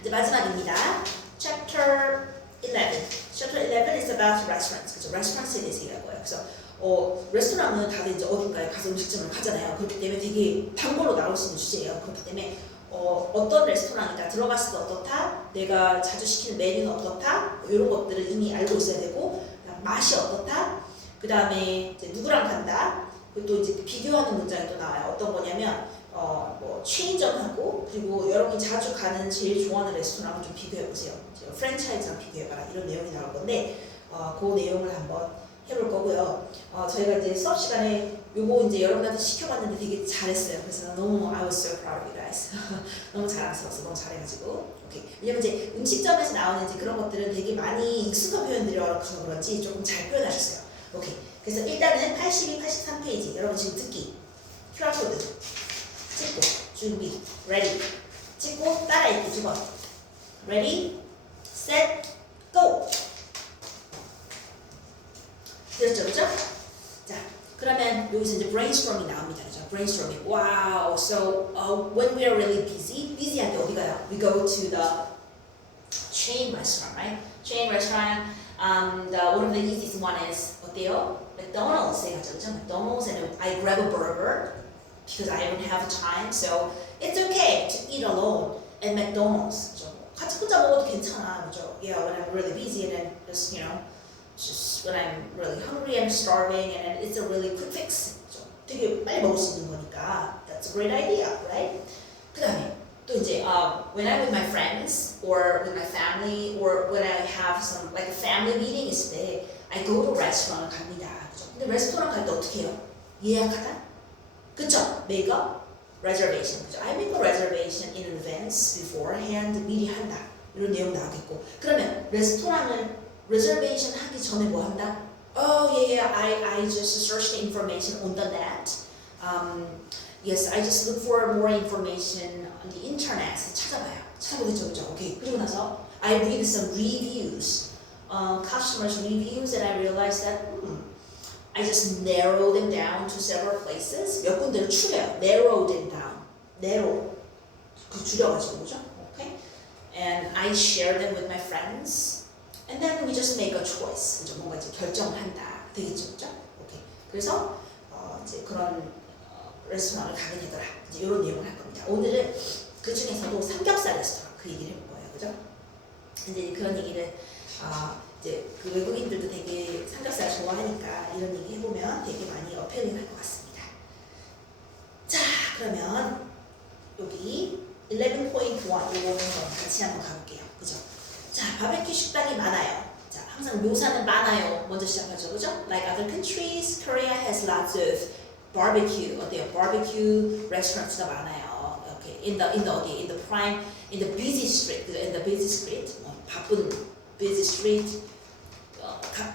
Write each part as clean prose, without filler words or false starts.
이제 마지막입니다. Chapter 11. Chapter 11 is about restaurants. 그죠? Restaurants 대해서 얘기할 거예요. 그래서 레스토랑은 다들 이제 어딘가에 가서 음식점을 가잖아요. 그렇기 때문에 되게 단골로 나올 수 있는 주제예요. 그렇기 때문에 어떤 레스토랑이다, 들어갔을 때 어떻다, 내가 자주 시키는 메뉴는 어떻다, 이런 것들을 이미 알고 있어야 되고, 맛이 어떻다, 그 다음에 누구랑 간다, 그리고 또 이제 비교하는 문장이 또 나와요. 어떤 거냐면 뭐 체인점하고 그리고 여러분이 자주 가는 제일 좋아하는 레스토랑을 좀 비교해 보세요. 프랜차이즈랑 비교해봐라, 이런 내용이 나올 건데 그 내용을 한번 해볼 거고요. 저희가 이제 수업 시간에 요거 이제 여러분한테 시켜봤는데 되게 잘했어요. 그래서 너무 I was so proud of you guys. 너무 자랑스러웠어. 너무 잘해가지고. 오케이. 왜냐면 이제 음식점에서 나오는 이제 그런 것들은 되게 많이 익숙한 표현들이어서 그런지 조금 잘 표현하셨어요. 오케이. 그래서 일단은 82, 83페이지 여러분 지금 듣기 QR 코드 찍고 준비 ready 찍고 따라 읽기 두 번 ready set go. 됐죠, 그죠? 자, 그러면 여기서 이제 brainstorming 나옵니다, 그죠? brainstorming. Wow. So when we are really busy할 때 어디 가요? We go to the chain restaurant, right? Chain restaurant. One of the easiest one is 어때요? McDonald's 가죠, 그죠? McDonald's and I grab a burger because I don't have time. So it's okay to eat alone at McDonald's. 그죠? 같이 혼자 먹어도 괜찮아, 그죠? Yeah, when I'm really busy and then just just when I'm really hungry and starving, and it's a really quick fix. 되게 빨리 먹을 수 있는 거니까 that's a great idea, right? 그 다음에 또 이제 when I'm with my friends or with my family or when I have some like a family meeting 있을 때 I go to restaurant 갑니다. 그죠? 근데 레스토랑 갈 때 어떻게 해요? 예약하다? 그쵸? Make a reservation. 그죠? I make a reservation in advance beforehand. 미리 한다. 이런 내용 나오겠고. 그러면 레스토랑을 reservation 하기 전에 뭐 한다? Oh yeah, I just search the information on the net. Yes, I just look for more information on the internet. 찾아봐요. 찾아보겠죠, 그죠? 오케이. 그리고 나서 I read some reviews, customers' reviews, and I realized that I just narrow them down to several places. 몇 군데를 추려요. Narrow them down. Narrow. 그 줄여가지고 그죠? Okay. And I share them with my friends. And then we just make a choice. 그죠? 뭔가 이제 결정을 한다. 되겠죠, 그죠? 오케이. 그래서 이제 그런 레스토랑을 가게 되더라. 이제 이런 내용을 할 겁니다. 오늘은 그 중에서도 삼겹살 레스토랑 그 얘기를 해볼 거예요, 그죠? 이제 그런 얘기를 이제 그 외국인들도 되게 삼겹살 좋아하니까 이런 얘기 해보면 되게 많이 어필이 할 것 같습니다. 자, 그러면 여기 11.1 이거는 같이 한번 가볼게요, 그죠? 자, 바베큐 식당이 많아요. 자, 항상 묘사는 많아요. 먼저 시작하죠, 그죠? Like other countries, Korea has lots of barbecue. 어때요? Barbecue restaurants가 많아요. Okay, in the busy street, in the busy street, 바쁜 busy street,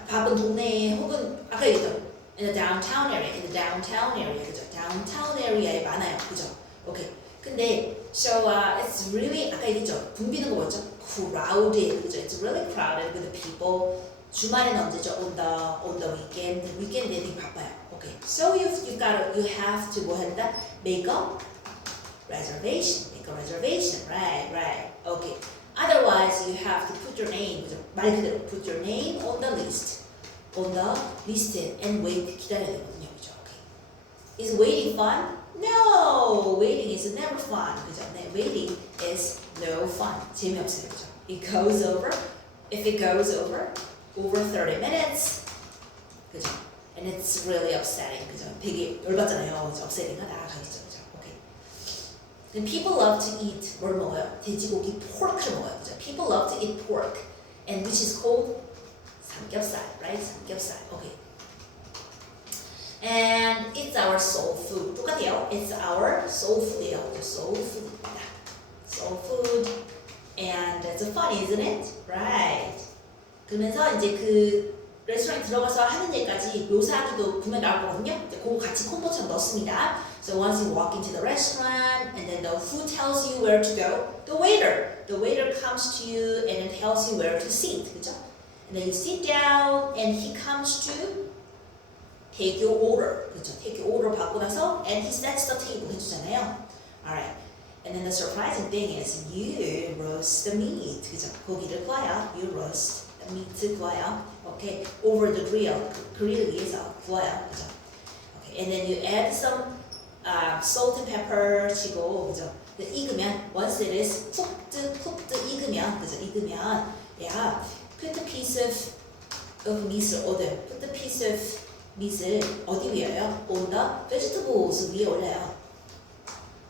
바쁜 동네에 혹은 아까 얘기했던 in the downtown area, 그죠? downtown area에 많아요, 그죠? 오케이. 근데 so it's really 아까 얘기했죠. 붐비는 거 뭐였죠? crowded, 그죠? It's really crowded with the people. 주말에는 언제죠? On the weekend. weekend에 되게 바빠요. Okay. So you have to 뭐 한다? Make a reservation. Make a reservation. Right. Okay. Otherwise, you have to put your name. 그죠? 말 그대로 put your name on the list. On the list and wait. 기다려야 되거든요. 그죠? Okay. Is waiting fun? No, waiting is never fun. 그죠? 네, waiting is no fun. 재미없어요, 그죠? It goes over. If it goes over 30 minutes, 그죠? And it's really upsetting, 그죠? 되게 열받잖아요, 그죠? upsetting하다, 가겠죠, 그죠? 오케이. Then people love to eat 뭘 먹어요? 돼지고기, pork를 먹어요, 그죠? People love to eat pork, and which is called 삼겹살, right? 삼겹살, okay. And it's our soul food. 똑같아요. It's our soul food이에요. soul food입니다. soul food. And it's fun, isn't it? Right. 그러면서 이제 그 레스토랑에 들어가서 하는 일까지 묘사하기도 분명 나올 거거든요. 이제 그거 같이 콤보처럼 넣습니다. So once you walk into the restaurant, and then the who tells you where to go? The waiter comes to you and then tells you where to sit. 그죠? And then you sit down, and he comes to take your order. 그렇죠? Take your order 받고 나서 and he sets the table 해주잖아요. Alright. And then the surprising thing is you roast the meat. 그죠? 고기를 구워요. You roast the meat 구워요. Okay, over the grill. 그릴 위에서 구워요. 그죠? Okay, and then you add some salt and pepper 치고, 그죠? 익으면 once it is cooked 익으면, 그죠? 익으면, yeah, put a piece of meat을 put the piece of meat을 어디 위에요? On the vegetables 위에 올려요.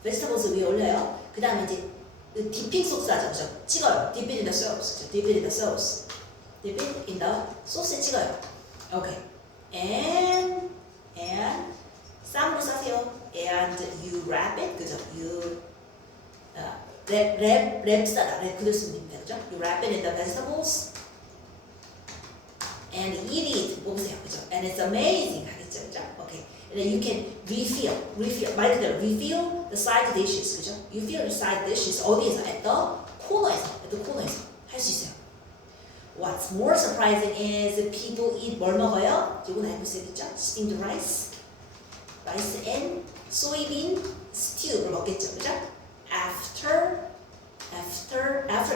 vegetables 위에 올려요. 그 다음에 이제 디핑 소스 하죠, 그죠? 찍어요. dip it in the sauce, 그죠? dip it in the sauce, dip it in the 소스에 찍어요. Okay, and 쌈으로 싸세요. And you wrap it, 그죠? You 랩 싸다, 랩 그대로 쓰면 됩니다, 그죠? You wrap it in the vegetables and eat it. 먹으세요, 그죠? And it's amazing, 하겠죠, 그죠? Okay. And then you can refill, 말 그대로 refill the side dishes, 그죠? You fill your side dishes 어디에서? at the corner에서 할 수 있어요. What's more surprising is people eat 뭘 먹어요? 이건 알고 있어야겠죠? Steamed rice and soybean stew를 먹겠죠, 그죠? After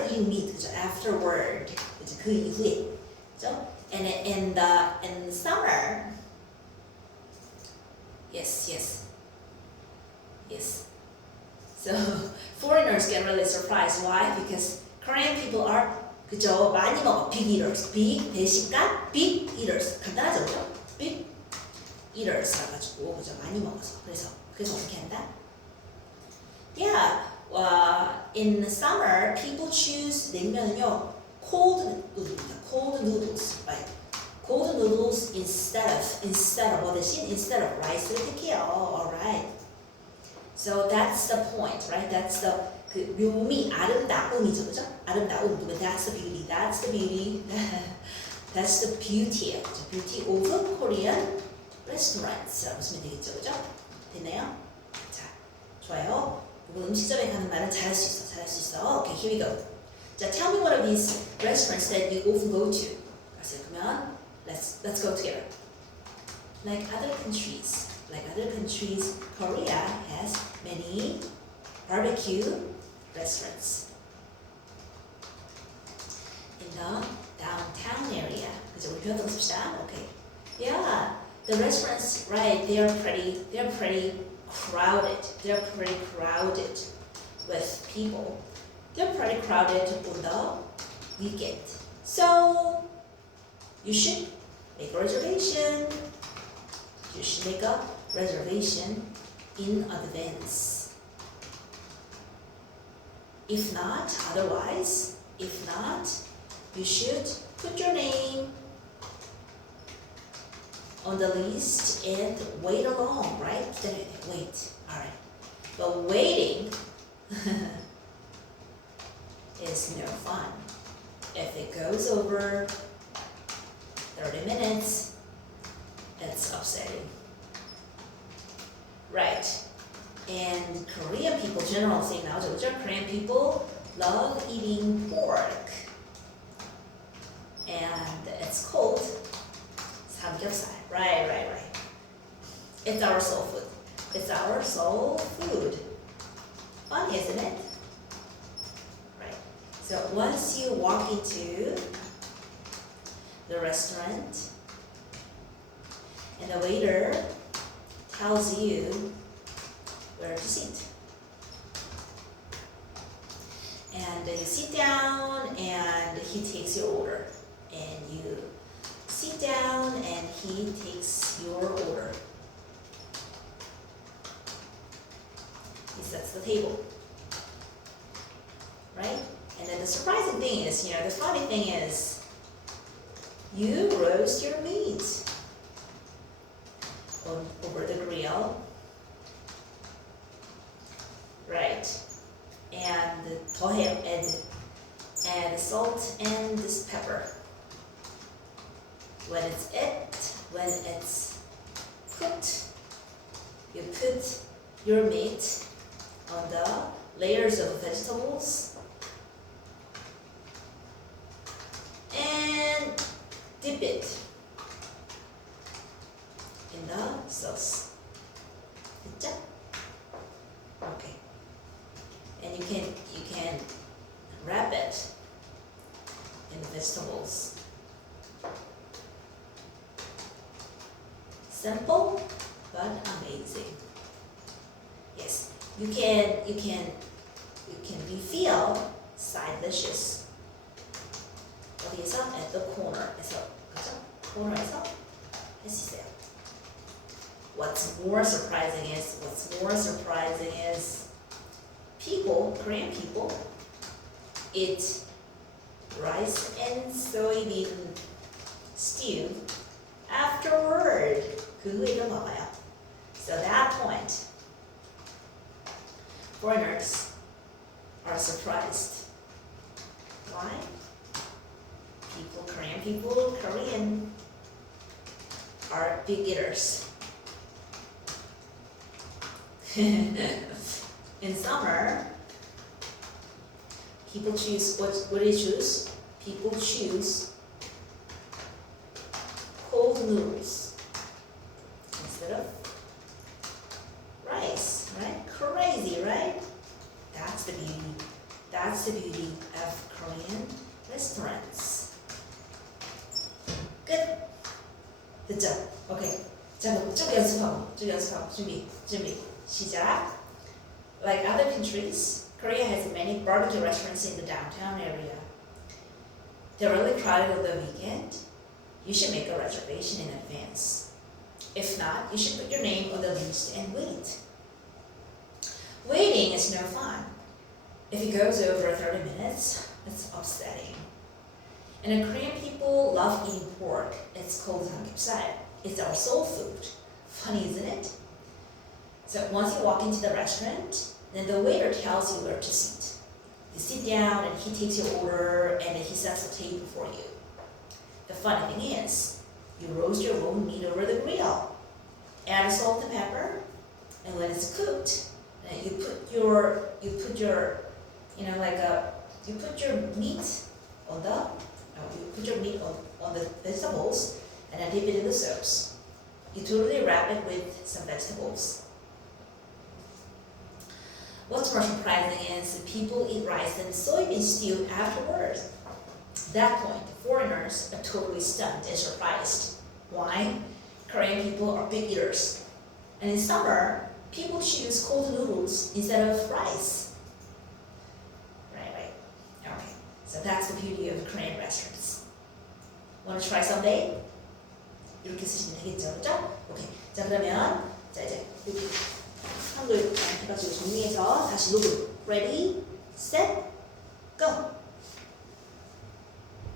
eating meat, 그죠? Afterward, 그죠? 그 이후에, 그죠? And in summer, yes. So foreigners get really surprised. Why? Because Korean people are, 그죠? 많이 먹어. Big eaters. big 대신간 big eaters. 간단하죠, 그죠? big eaters 해가지고, 그죠? 많이 먹어서. 그래서 어떻게 한다? Yeah. In summer, people choose 냉면은요. cold noodles, right? Cold noodles instead of 뭐 대신 instead of rice를 택해요. Alright. So that's the point, right? That's the 그 묘미 아름다움이죠, 그죠? 아름다움. That's the beauty. That's the beauty. That's the beauty of Korean restaurants. 라고 쓰면 되겠죠, 그죠? 됐나요? 자, 좋아요. 이거 음식점에 가는 말은 잘할 수 있어. Okay, here we go. 자, tell me one of these restaurants that you often go to. 그러면 let's go together. Like other countries, Korea has many barbecue restaurants in the downtown area. 그죠? 우리 배웠던 거 씁시다. Okay. Yeah, the restaurants, right? They're pretty crowded. They're pretty crowded with people. They're pretty crowded on the weekend. So you should make a reservation. You should make a reservation in advance. If not, you should put your name on the list and wait along, right? Wait, alright. But waiting is no fun. If it goes over 30 minutes, it's upsetting. Right. And Korean people, general thing now, Korean people love eating pork. And it's called samgyeopsal. Right. It's our soul food. Funny, isn't it? Right. So once you walk into the restaurant and the waiter tells you where to sit. And you sit down and he takes your order. And you sit down and he takes your order. He sets the table. Right? And then the surprising thing is, the funny thing is, you roast your meat over the grill. Right. And 더해요. Add salt and this pepper. When it's cooked, you put your meat on the layers of vegetables and dip it in the sauce. 됐죠? Okay. it in vegetables. Simple but amazing. Yes, you can refill side dishes. 어디에서? At the corner에서. 그죠? corner에서 할 수 있어요. What's more surprising is people, Korean people, eat rice and soybean stew afterward. 그 후에 좀 먹어요. So that point, foreigners are surprised. Why? Korean are big eaters. In summer, people choose, what do they choose? People choose cold noodles instead of rice, right? Crazy, right? That's the beauty. That's the beauty of Korean restaurants. 끝. 됐죠? 오케이. 자, 좀 연습하고 준비. 시작. Like other countries, Korea has many barbecue restaurants in the downtown area. They're really crowded on the weekend. You should make a reservation in advance. If not, you should put your name on the list and wait. Waiting is no fun. If it goes over 30 minutes, it's upsetting. And the Korean people love eating pork. It's called samgyeopsal. It's our soul food. Funny, isn't it? So once you walk into the restaurant, then the waiter tells you where to sit. You sit down and he takes your order and then he sets the table for you. The funny thing is, you roast your own meat over the grill. Add salt and pepper, and when it's cooked, then you put your meat on the vegetables and then dip it in the sauce. You totally wrap it with some vegetables. What's more surprising is people eat rice and soybean stew afterwards. At that point, foreigners are totally stunned and surprised. Why? Korean people are big eaters. And in summer, people choose cold noodles instead of rice. Right. Okay. So that's the beauty of Korean restaurants. Want to try someday? 이렇게 쓰시면 되겠죠, 그렇죠? 오케이. 자, 그러면 이제 여기 한글 해가지고 정리해서 다시 녹음. Ready, set, go.